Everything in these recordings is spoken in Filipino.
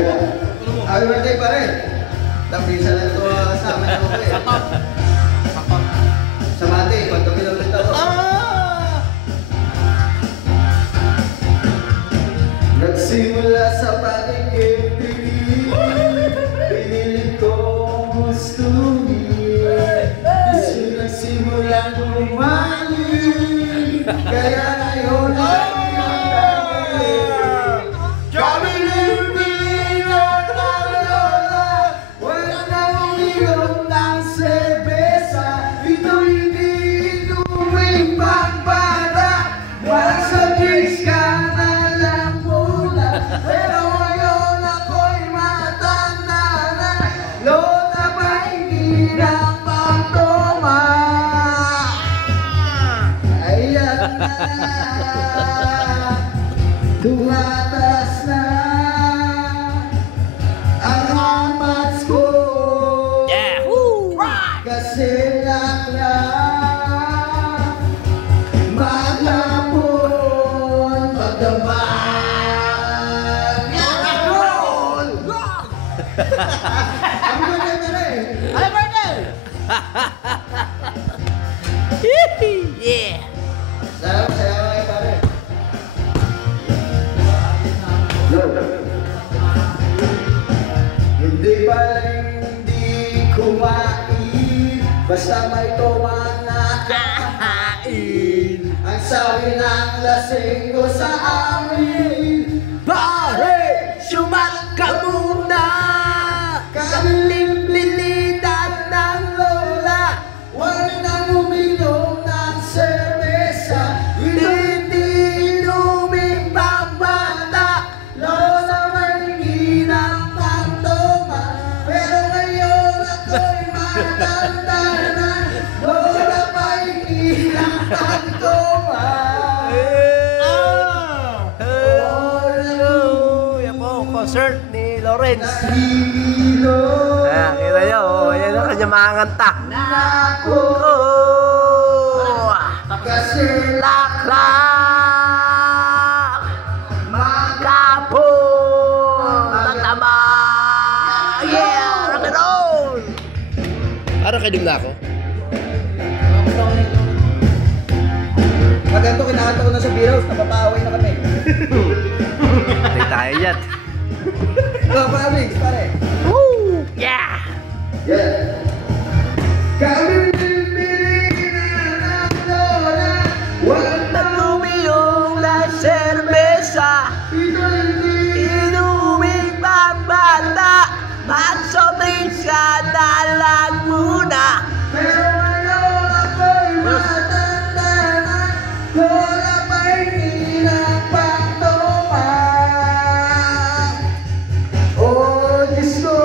Happy birthday pa rin. Tapisa lang ito sa amin ako eh. Sakop. Sakop. Sa mati, kwento kilometer ako. Nagsimula sa patigil, pinilit ko gustuhin. Gusto nagsimula kumain, kaya ngayon ay tumatas na ang amats ko. Yeah! Woo! Kasi lakla maghapon magdamag. Roll! Happy birthday na rin! Happy birthday! Yeah! Salamat kayo pare. Hindi pala hindi kumain, basta may tuwang nakakain. Ang sabi ng lasing ko sa amin, Pare! Sumat ka muna! Kalimlilitan ng lola! wala nang uminom ng serbesa. Hindi luming pambata! Lola may ng pantoma, pero ngayon ako'y matanda na. Lola may ng pantoma. Yan po, concert ni Lawrence. Nahihilo Kita nyo, yan ang kanya mga kanta. ako kasi Laklak! Magkapon! Magtama! Yeah! Rock and roll! Parang kadim na ako. Pag ganito, kinakanta ko na sa beer house, napapaway na kami. Hindi tayo yan. Pamix, pare. Woo! Yeah! Yeah. Kami bibili na ng lola, walang Nagumiyong na serbesa, ito hindi inuming pambata, mag-sobrings ka na lang muna. pero ngayon ako'y matanda na. Lola may ng pantoma. Oh, Diyos ko,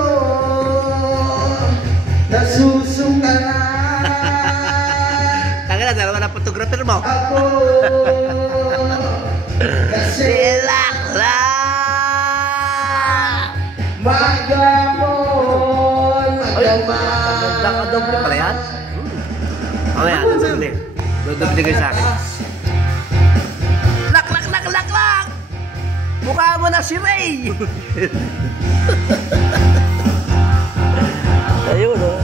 nasusuka na Tangina, dalawa na photographer mo. ako kasi Laklak! maghapon magdamag. Nakadoble pala yan? Mamaya, dodoble. Dodoble kayo sa akin. Lak, lak, lak, lak, lak! Mukha mo na si Ray! Ayun, oh.